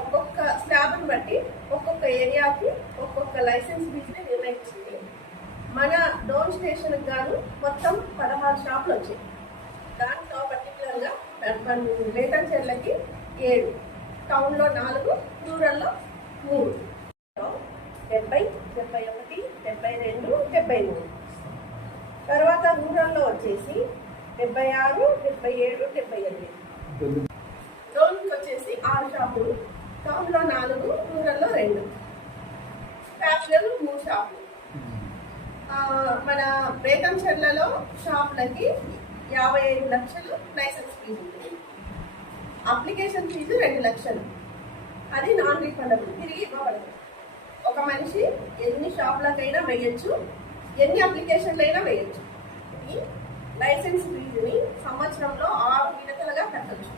ఒక్కొక్క స్లాబ్ని బట్టి ఒక్కొక్క ఏరియాకి ఒక్కొక్క లైసెన్స్ ఫీజుని నిర్ణయించింది. మన డోన్ స్టేషన్కి గాను మొత్తం 16 షాపులు వచ్చాయి. దాంట్లో పర్టికులర్గా బేతంచెర్లకి 7, టౌన్లో 4, రూరల్లో 3, 70, 71, 72, 73. తర్వాత రూరల్లో వచ్చేసి 76, 77, 78. డోన్కి వచ్చేసి 6 షాపులు, టౌన్లో 4, రూరల్లో 2, ఫ్యాక్టరీలు 3 షాపులు. మన బేతంచెర్లలో షాపులకి 55 లక్షలు లైసెన్స్ ఫీజు ఉంటుంది. అప్లికేషన్ ఫీజు 2 లక్షలు, అది నాన్ రీఫండబుల్, తిరిగి ఇవ్వబడదు. ఒక మనిషి ఎన్ని షాపులకైనా వేయచ్చు, ఎన్ని అప్లికేషన్లు అయినా వేయచ్చు. ఈ లైసెన్స్ ఫీజుని సంవత్సరంలో 6 విడతలుగా కట్టచ్చు.